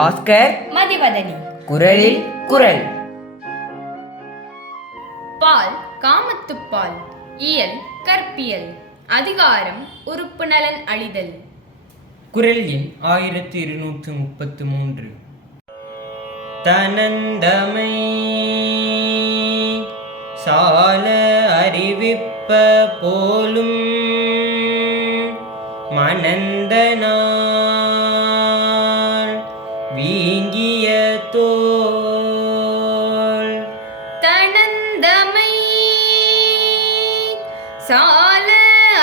பாஸ்கர் மதிவதனி. குரலில் குரல். பால் காமத்துப்பால் இயல் கற்பியல் அதிகாரம் உறுப்பு நலன் அழிதல். குரல் எண் ஆயிரத்தி இருநூற்று முப்பத்து மூன்று. தனந்தமை சால அறிவிப்ப போலும் மணந்தனார் சால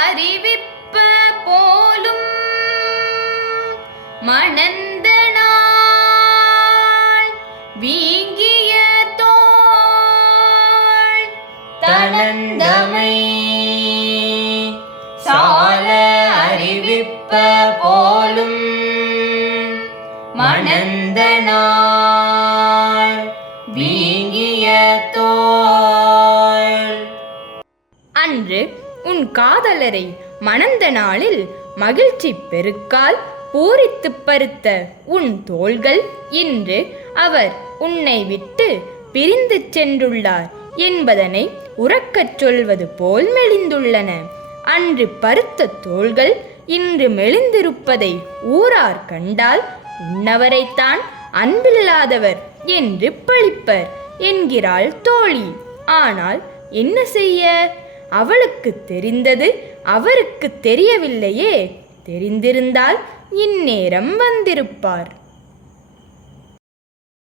அறிவிப்ப போலும் மணந்த நாள் வீங்கிய தோள் தனந்தமை சால அறிவிப்ப போலும் மணந்தனார் வீங்கிய தோல் அன்று உன் காதலரை மணந்த நாளில் மகிழ்ச்சி பெருக்கால் பூரித்துப் பருத்த உன் தோள்கள் இன்று அவர் உன்னை விட்டு பிரிந்து சென்றுள்ளார் என்பதனை உறக்கச் சொல்வது போல் மெலிந்துள்ளன. அன்று பருத்த தோள்கள் இன்று மெலிந்திருப்பதை ஊரார் கண்டால் உன்னவரைத்தான் அன்பில்லாதவர் என்று பழிப்பர் என்கிறாள் தோழி. ஆனால் என்ன செய்ய? அவளுக்கு தெரிந்தது அவருக்கு தெரியவில்லையே. தெரிந்திருந்தால் இந்நேரம் வந்திருப்பார்.